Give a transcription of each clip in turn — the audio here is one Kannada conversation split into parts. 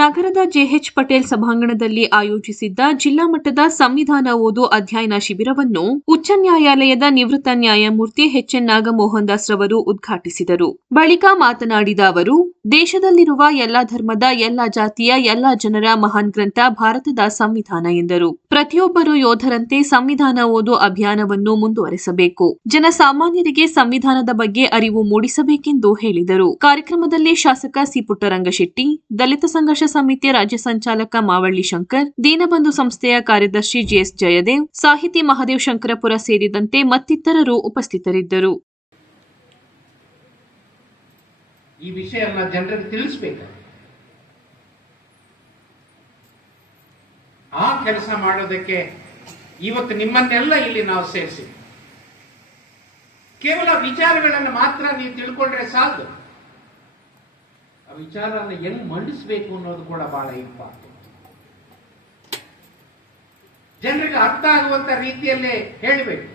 ನಗರದ ಜೆಎಚ್ ಪಟೇಲ್ ಸಭಾಂಗಣದಲ್ಲಿ ಆಯೋಜಿಸಿದ್ದ ಜಿಲ್ಲಾ ಮಟ್ಟದ ಸಂವಿಧಾನ ಓದು ಅಧ್ಯಯನ ಶಿಬಿರವನ್ನು ಉಚ್ಚ ನ್ಯಾಯಾಲಯದ ನಿವೃತ್ತ ನ್ಯಾಯಮೂರ್ತಿ ಎಚ್ಎನ್ ನಾಗಮೋಹನ್ ದಾಸ್ ರವರು ಉದ್ಘಾಟಿಸಿದರು. ಬಳಿಕ ಮಾತನಾಡಿದ ಅವರು, ದೇಶದಲ್ಲಿರುವ ಎಲ್ಲಾ ಧರ್ಮದ, ಎಲ್ಲಾ ಜಾತಿಯ, ಎಲ್ಲಾ ಜನರ ಮಹಾನ್ ಗ್ರಂಥ ಭಾರತದ ಸಂವಿಧಾನ ಎಂದರು. ಪ್ರತಿಯೊಬ್ಬರು ಯೋಧರಂತೆ ಸಂವಿಧಾನ ಓದು ಅಭಿಯಾನವನ್ನು ಮುಂದುವರೆಸಬೇಕು. ಜನಸಾಮಾನ್ಯರಿಗೆ ಸಂವಿಧಾನದ ಬಗ್ಗೆ ಅರಿವು ಮೂಡಿಸಬೇಕೆಂದು ಹೇಳಿದರು. ಕಾರ್ಯಕ್ರಮದಲ್ಲಿ ಶಾಸಕ ಸಿ ಪುಟ್ಟರಂಗಶೆಟ್ಟಿ, ದಲಿತ ಸಂಘರ್ಷ ಸಮಿತಿಯ ರಾಜ್ಯ ಸಂಚಾಲಕ ಮಾವಳ್ಳಿ ಶಂಕರ್, ದೀನಬಂಧು ಸಂಸ್ಥೆಯ ಕಾರ್ಯದರ್ಶಿ ಜಿಎಸ್ ಜಯದೇವ್, ಸಾಹಿತಿ ಮಹದೇವ್ ಶಂಕರಪುರ ಸೇರಿದಂತೆ ಮತ್ತಿತರರು ಉಪಸ್ಥಿತರಿದ್ದರು. ಈ ವಿಷಯವನ್ನು ಜನರಿಗೆ ತಿಳಿಸ್ಬೇಕು ಆ ಕೆಲಸ ಮಾಡೋದಕ್ಕೆ ಇವತ್ತು ನಿಮ್ಮನ್ನೆಲ್ಲ ಇಲ್ಲಿ ನಾವು ಸೇರಿಸಿ. ಕೇವಲ ವಿಚಾರಗಳನ್ನು ಮಾತ್ರ ನೀವು ತಿಳ್ಕೊಂಡ್ರೆ ಸಾಲದು ಆ ವಿಚಾರನ ಹೆಂಗ್ ಮಂಡಿಸ್ಬೇಕು ಅನ್ನೋದು ಕೂಡ ಬಹಳ ಇಂಪಾರ್ಟೆಂಟ್. ಜನರಿಗೆ ಅರ್ಥ ಆಗುವಂತ ರೀತಿಯಲ್ಲೇ ಹೇಳಬೇಕು.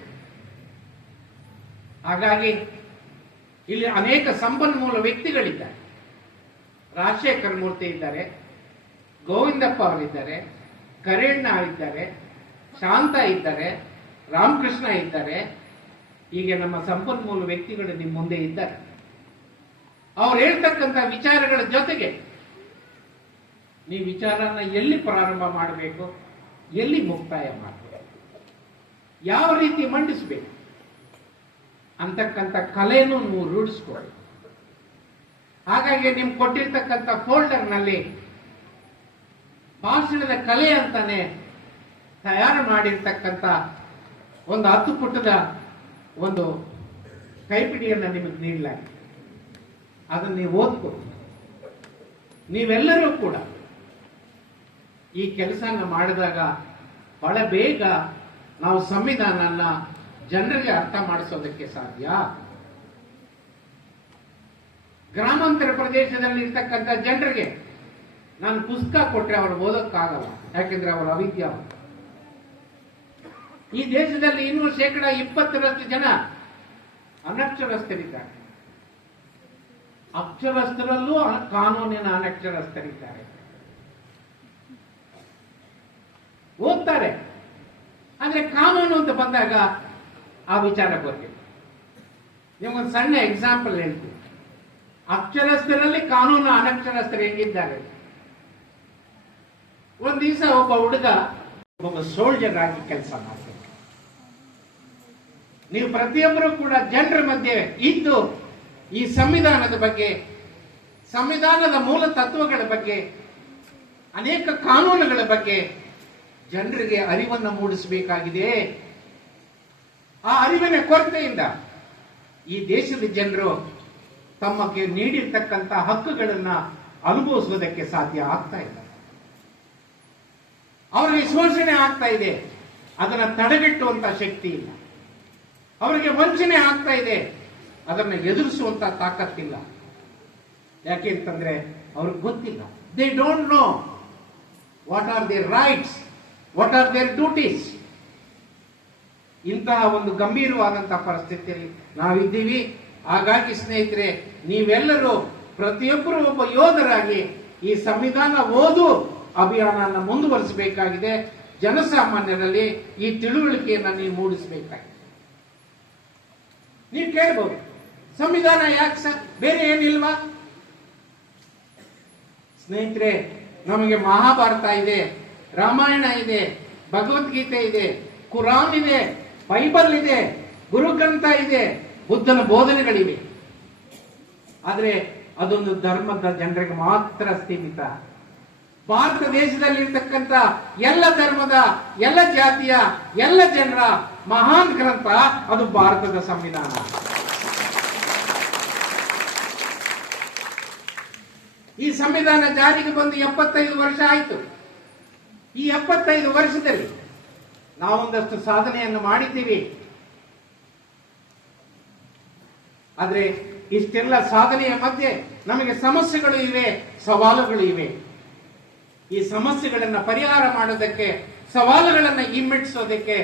ಹಾಗಾಗಿ ಇಲ್ಲಿ ಅನೇಕ ಸಂಪನ್ಮೂಲ ವ್ಯಕ್ತಿಗಳಿದ್ದಾರೆ. ರಾಜಶೇಖರ ಮೂರ್ತಿ ಇದ್ದಾರೆ, ಗೋವಿಂದಪ್ಪ ಅವರಿದ್ದಾರೆ ಕರೇಣ್ಣ ಇದ್ದಾರೆ, ಶಾಂತ ಇದ್ದಾರೆ, ರಾಮಕೃಷ್ಣ ಇದ್ದಾರೆ. ಹೀಗೆ ನಮ್ಮ ಸಂಪನ್ಮೂಲ ವ್ಯಕ್ತಿಗಳು ನಿಮ್ಮ ಮುಂದೆ ಇದ್ದಾರೆ. ಅವ್ರು ಹೇಳ್ತಕ್ಕಂಥ ವಿಚಾರಗಳ ಜೊತೆಗೆ ನೀವು ವಿಚಾರನ ಎಲ್ಲಿ ಪ್ರಾರಂಭ ಮಾಡಬೇಕು, ಎಲ್ಲಿ ಮುಕ್ತಾಯ ಮಾಡಬೇಕು? ಯಾವ ರೀತಿ ಮಂಡಿಸಬೇಕು? ಅಂತಕ್ಕಂಥ ಕಲೆಯನ್ನು ನೀವು ರೂಢಿಸ್ಕೊಳ್ಳಿ. ಹಾಗಾಗಿ ನಿಮ್ಗೆ ಕೊಟ್ಟಿರ್ತಕ್ಕಂಥ ಫೋಲ್ಡರ್ನಲ್ಲಿ ಭಾಷಣದ ಕಲೆ ಅಂತಾನೆ ತಯಾರು ಮಾಡಿರ್ತಕ್ಕಂಥ ಒಂದು ಹತ್ತು ಪುಟದ ಒಂದು ಕೈಪಿಡಿಯನ್ನು ನಿಮಗೆ ನೀಡಲಾಗಿದೆ. ಅದನ್ನು ನೀವು ಓದ್ಕೊಳ್ಳಿ ನೀವೆಲ್ಲರೂ ಕೂಡ ಈ ಕೆಲಸನ ಮಾಡಿದಾಗ ಬಹಳ ಬೇಗ ನಾವು ಸಂವಿಧಾನನ ಜನರಿಗೆ ಅರ್ಥ ಮಾಡಿಸೋದಕ್ಕೆ ಸಾಧ್ಯ? ಗ್ರಾಮಾಂತರ ಪ್ರದೇಶದಲ್ಲಿ ಇರ್ತಕ್ಕಂಥ ಜನರಿಗೆ ನಾನು ಪುಸ್ತಕ ಕೊಟ್ಟರೆ ಅವರು ಓದೋಕ್ಕಾಗಲ್ಲ. ಯಾಕೆಂದ್ರೆ ಅವಳು ಅವಿದ್ಯ. ಈ ದೇಶದಲ್ಲಿ ಇನ್ನೂ ಶೇಕಡ ಇಪ್ಪತ್ತರಷ್ಟು ಜನ ಅನಕ್ಷರಸ್ಥರಿದ್ದಾರೆ. ಅಕ್ಷರಸ್ಥರಲ್ಲೂ ಕಾನೂನಿನ ಅನಕ್ಷರಸ್ಥರಿದ್ದಾರೆ. ಓದ್ತಾರೆ. ಆದ್ರೆ ಕಾನೂನು ಅಂತ ಬಂದಾಗ ಆ ವಿಚಾರ ಗೊತ್ತಿಲ್ಲ. ನಿಮಗೊಂದು ಸಣ್ಣ ಎಕ್ಸಾಂಪಲ್ ಹೇಳ್ತೀನಿ. ಅಕ್ಷರಸ್ಥರಲ್ಲಿ ಕಾನೂನು ಅನಕ್ಷರಸ್ಥರು ಹೆಂಗಿದ್ದಾರೆ? ಒಂದ್ ದಿವಸ ಒಬ್ಬ ಹುಡುಗ ಒಬ್ಬ ಸೋಲ್ಜರ್ ಆಗಿ ಕೆಲಸ ಮಾಡ್ಬೇಕು. ನೀವು ಪ್ರತಿಯೊಬ್ಬರು ಕೂಡ ಜನರ ಮಧ್ಯೆ ಇದ್ದು ಈ ಸಂವಿಧಾನದ ಬಗ್ಗೆ, ಸಂವಿಧಾನದ ಮೂಲ ತತ್ವಗಳ ಬಗ್ಗೆ, ಅನೇಕ ಕಾನೂನುಗಳ ಬಗ್ಗೆ ಜನರಿಗೆ ಅರಿವನ್ನು ಮೂಡಿಸಬೇಕಾಗಿದೆ. ಆ ಅರಿವಿನ ಕೊರತೆಯಿಂದ ಈ ದೇಶದ ಜನರು ತಮಗೆ ನೀಡಿರ್ತಕ್ಕಂಥ ಹಕ್ಕುಗಳನ್ನ ಅನುಭವಿಸುವುದಕ್ಕೆ ಸಾಧ್ಯ ಆಗ್ತಾ ಇಲ್ಲ. ಅವರಿಗೆ ಶೋಷಣೆ ಆಗ್ತಾ ಇದೆ. ಅದನ್ನ ತಡೆಗಟ್ಟುವಂತ ಶಕ್ತಿ ಇಲ್ಲ. ಅವರಿಗೆ ವಂಚನೆ ಆಗ್ತಾ ಇದೆ. ಅದನ್ನ ಎದುರಿಸುವಂತ ತಾಕತ್ತಿಲ್ಲ. ಯಾಕೆ ಅಂತಂದ್ರೆ ಅವ್ರಿಗೆ ಗೊತ್ತಿಲ್ಲ. They don't know what are their rights what are their duties ಇಂತಹ ಒಂದು ಗಂಭೀರವಾದಂತಹ ಪರಿಸ್ಥಿತಿಯಲ್ಲಿ ನಾವಿದ್ದೀವಿ. ಹಾಗಾಗಿ ಸ್ನೇಹಿತರೆ, ನೀವೆಲ್ಲರೂ ಪ್ರತಿಯೊಬ್ಬರು ಒಬ್ಬ ಯೋಧರಾಗಿ ಈ ಸಂವಿಧಾನ ಓದು. ಅಭಿಯಾನ ಮುಂದುವರಿಸಬೇಕಾಗಿದೆ. ಜನಸಾಮಾನ್ಯರಲ್ಲಿ ಈ ತಿಳುವಳಿಕೆಯನ್ನು ನೀವು ಮೂಡಿಸಬೇಕಾಗಿದೆ. ನೀವು ಕೇಳಬಹುದು ಸಂವಿಧಾನ ಯಾಕೆ ಸರ್? ಬೇರೆ ಏನಿಲ್ವಾ? ಸ್ನೇಹಿತರೆ, ನಮಗೆ ಮಹಾಭಾರತ ಇದೆ, ರಾಮಾಯಣ ಇದೆ, ಭಗವದ್ಗೀತೆ ಇದೆ, ಕುರಾನ್ ಇದೆ, ಬೈಬಲ್ ಇದೆ, ಗುರುಗ್ರಂಥ ಇದೆ, ಬುದ್ಧನ ಬೋಧನೆಗಳಿವೆ. ಆದರೆ ಅದೊಂದು ಧರ್ಮದ ಜನರಿಗೆ ಮಾತ್ರ ಸೀಮಿತ. ಭಾರತ ದೇಶದಲ್ಲಿರ್ತಕ್ಕಂಥ ಎಲ್ಲ ಧರ್ಮದ, ಎಲ್ಲ ಜಾತಿಯ, ಎಲ್ಲ ಜನರ ಮಹಾನ್ ಗ್ರಂಥ ಅದು ಭಾರತದ ಸಂವಿಧಾನ. ಈ ಸಂವಿಧಾನ ಜಾರಿಗೆ ಬಂದು ಎಪ್ಪತ್ತೈದು ವರ್ಷ ಆಯಿತು. ಈ ಎಪ್ಪತ್ತೈದು ವರ್ಷದಲ್ಲಿ ನಾವೊಂದಷ್ಟು ಸಾಧನೆಯನ್ನು ಮಾಡಿದ್ದೀವಿ. ಆದರೆ ಇಷ್ಟೆಲ್ಲ ಸಾಧನೆಯ ಮಧ್ಯೆ ನಮಗೆ ಸಮಸ್ಯೆಗಳು ಇವೆ, ಸವಾಲುಗಳು ಇವೆ. ಈ ಸಮಸ್ಯೆಗಳನ್ನ ಪರಿಹಾರ ಮಾಡೋದಕ್ಕೆ, ಸವಾಲುಗಳನ್ನ ಹಿಮ್ಮೆಟ್ಟಿಸೋದಕ್ಕೆ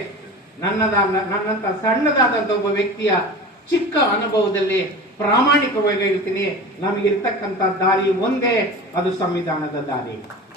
ನನ್ನದ, ನನ್ನಂತ ಸಣ್ಣದಾದಂತ ಒಬ್ಬ ವ್ಯಕ್ತಿಯ ಚಿಕ್ಕ ಅನುಭವದಲ್ಲಿ ಪ್ರಾಮಾಣಿಕವಾಗಿ ಹೇಳ್ತೀನಿ, ನಮಗಿರ್ತಕ್ಕಂಥ ದಾರಿ ಒಂದೇ, ಅದು ಸಂವಿಧಾನದ ದಾರಿ.